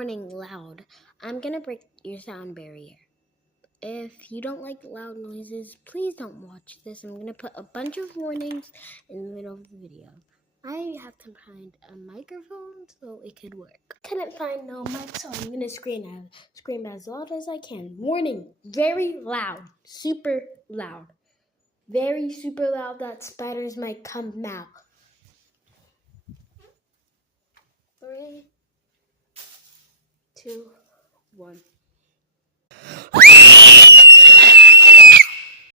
warning loud. I'm gonna break your sound barrier. If you don't like loud noises, please don't watch this. I'm gonna put a bunch of warnings in the middle of the video. I have to find a microphone so it could work. Couldn't find no mic, so I'm gonna scream as loud as I can. Warning, very loud, super loud. Very super loud that spiders might come out. 3, 2, 1.